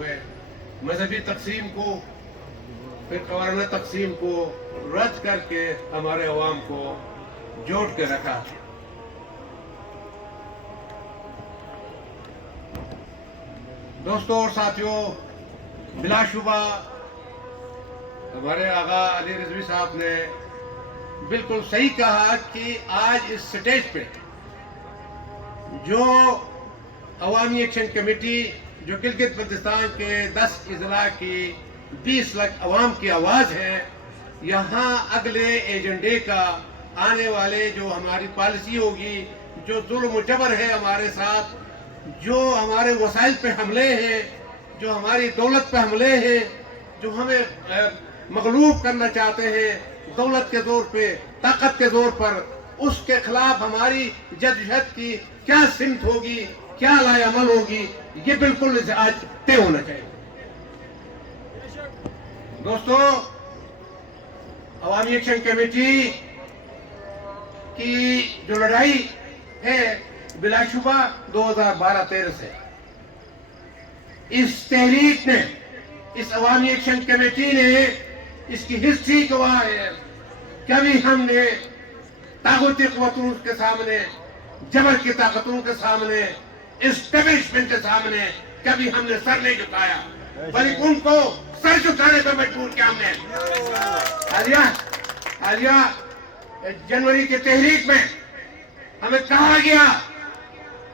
ہوئے مذہبی تقسیم کو پھر قوارنہ تقسیم کو رد کر کے ہمارے عوام کو جوڑ کے رکھا. دوستوں اور ساتھیوں، بلا شبہ ہمارے آغا علی رضوی صاحب نے بالکل صحیح کہا کہ آج اس سٹیج پہ جو عوامی ایکشن کمیٹی جو گلگت بلتستان کے 10 اضلاع کی 20 لاکھ عوام کی آواز ہے، یہاں اگلے ایجنڈے کا آنے والے جو ہماری پالیسی ہوگی، جو ظلم و جبر ہے ہمارے ساتھ، جو ہمارے وسائل پہ حملے ہیں، جو ہماری دولت پہ حملے ہیں، جو ہمیں مغلوب کرنا چاہتے ہیں دولت کے زور پہ، طاقت کے زور پر، اس کے خلاف ہماری جدوجہد کی کیا سمت ہوگی، کیا لائے عمل ہوگی، یہ بالکل آج طے ہونا چاہیے. دوستو، عوامی ایکشن کمیٹی کی جو لڑائی ہے بلا شبہ 2012-13 سے اس تحریک نے، اس عوامی ایکشن کمیٹی نے، اس کی ہسٹری گواہ ہے. کبھی ہم نے طاغوتی قوتوں کے سامنے، جبر کی طاقتوں کے سامنے، اسٹیبلشمنٹ کے سامنے کبھی ہم نے سر نہیں جھکایا، بلکہ ان کو سر جھکانے پہ مجبور کیا ہم نے. حالیہ جنوری کی تحریک میں ہمیں کہا گیا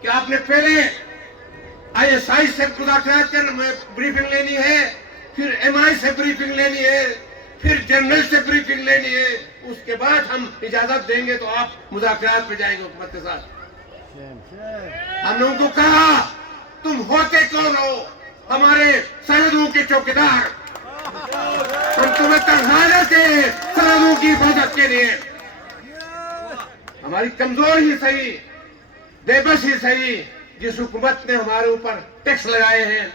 کہ آپ نے پہلے ISI سے مذاکرات کر بریفنگ لینی ہے، پھر MI سے بریفنگ لینی ہے، پھر جنرل سے بریفنگ لینی ہے، اس کے بعد ہم اجازت دیں گے تو آپ مذاکرات پہ جائیں گے حکومت کے ساتھ. ہم نے ان کو کہا تم ہوتے کون ہو؟ ہمارے سرحدوں کے چوکیدار. ہم تمہیں تنخواہ دیتے ہیں سرحدوں کی حفاظت کے لیے. ہماری کمزور ہی صحیح، بے بس ہی صحیح، جس حکومت نے ہمارے اوپر ٹیکس لگائے ہیں،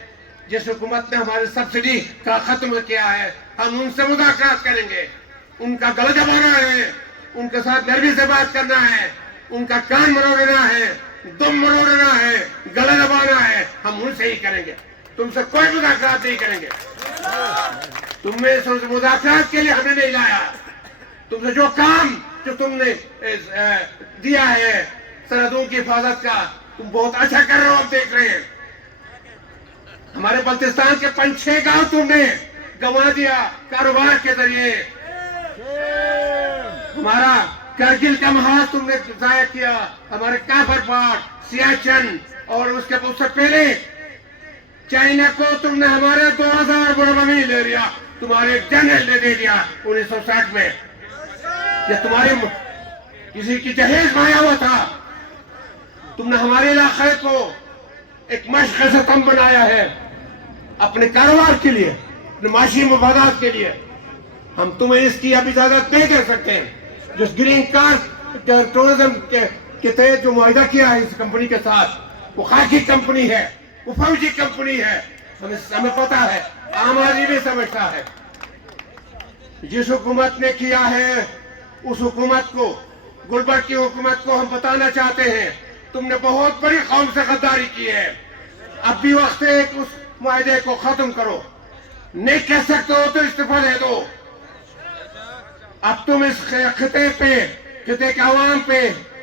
جس حکومت نے ہماری سبسڈی کا ختم کیا ہے، ہم ان سے مذاکرات کریں گے. ان کا گلا دبانا ہے، ان کے ساتھ نرمی سے بات کرنا ہے، ان کا کان مروڑنا ہے، دم مروڑنا ہے، گلا دبانا ہے، ہم ان سے ہی کریں گے. تم سے کوئی مذاکرات نہیں کریں گے. تم نے مذاکرات کے لیے ہمیں نہیں لایا. تم سے جو کام جو تم نے دیا ہے سرحدوں کی حفاظت کا، تم بہت اچھا کر رہے ہو، ہم دیکھ رہے ہیں. ہمارے بلتستان کے 5-6 گاؤں تم نے گنوا دیا کاروبار کے ذریعے. ہمارا کرگل کا محاذ تم نے ضائع کیا، ہمارے کافر پاٹ، سیاچن، اور اس کے سے پہلے چائنا کو تم نے ہمارے 2000 بربمی لے لیا، تمہارے جنرل نے دے دیا 1960 میں. یہ تمہاری کسی کی جہیز مایا ہوا تھا. تم نے ہمارے علاقے کو ایک مشق ستم بنایا ہے اپنے کاروبار کے لیے، اپنے معاشی مفادات کے لیے. ہم تمہیں اس کی اب اجازت نہیں دے سکتے. جو گرین کارڈ ٹورزم کے تحت جو معاہدہ کیا ہے اس کمپنی کے ساتھ، وہ خاکی کمپنی ہے، وہ فوجی کمپنی ہے. ہمیں پتا ہے، عام آدمی بھی سمجھتا ہے. جس حکومت نے کیا ہے اس حکومت کو، گلبرگ کی حکومت کو ہم بتانا چاہتے ہیں تم نے بہت بڑی قوم سے غداری کی ہے. اب بھی وقت ہے کہ اس معاہدے کو ختم کرو. نہیں کہہ سکتے ہو تو استعفیٰ دے دو. اب تم اس خطے پہ، خطے کے عوام پہ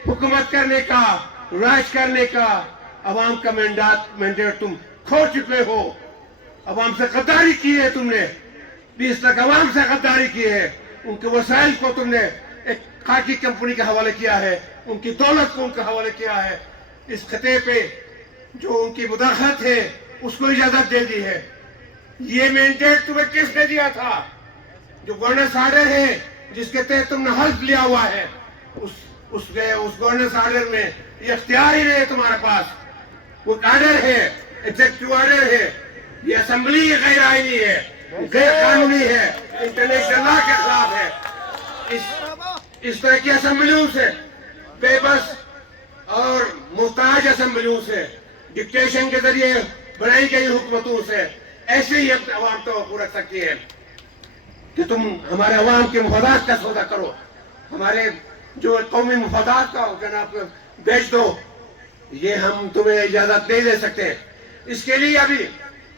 حکومت کرنے کا، راج کرنے کا، عوام کا مینڈیٹ تم کھو چکے ہو. عوام سے غداری کی ہے تم نے، 20 لاکھ عوام سے غداری کی ہے. ان کے وسائل کو تم نے ایک خاکی کمپنی کے حوالے کیا ہے، ان کی دولت کو ان کے حوالے کیا ہے. اس خطے پہ جو ان کی مداخلت ہے اس کو اجازت دے دی ہے. یہ مینڈیٹ تمہیں کس نے دیا تھا؟ جو گورننس آرڈر ہے جس کے تحت تم نے حلف لیا ہوا ہے، اس گورننس آرڈر میں یہ اختیار ہی نہیں ہے تمہارے پاس. وہ آرڈر ہے، ایگزیکٹو آرڈر ہے. یہ اسمبلی غیر آئینی ہے، غیر قانونی ہے، انٹرنیشنل لا کے خلاف ہے. اس طرح کی اسمبلیوں سے، بے بس اور محتاج اسمبلیوں سے، ڈکٹیشن کے ذریعے بنائی گئی حکومتوں سے ایسے ہی عوام توقع رکھ سکتی ہے کہ تم ہمارے عوام کے مفادات کا سودا کرو، ہمارے جو قومی مفادات کا جناب بیچ دو. یہ ہم تمہیں اجازت نہیں دے سکتے. اس کے لیے ابھی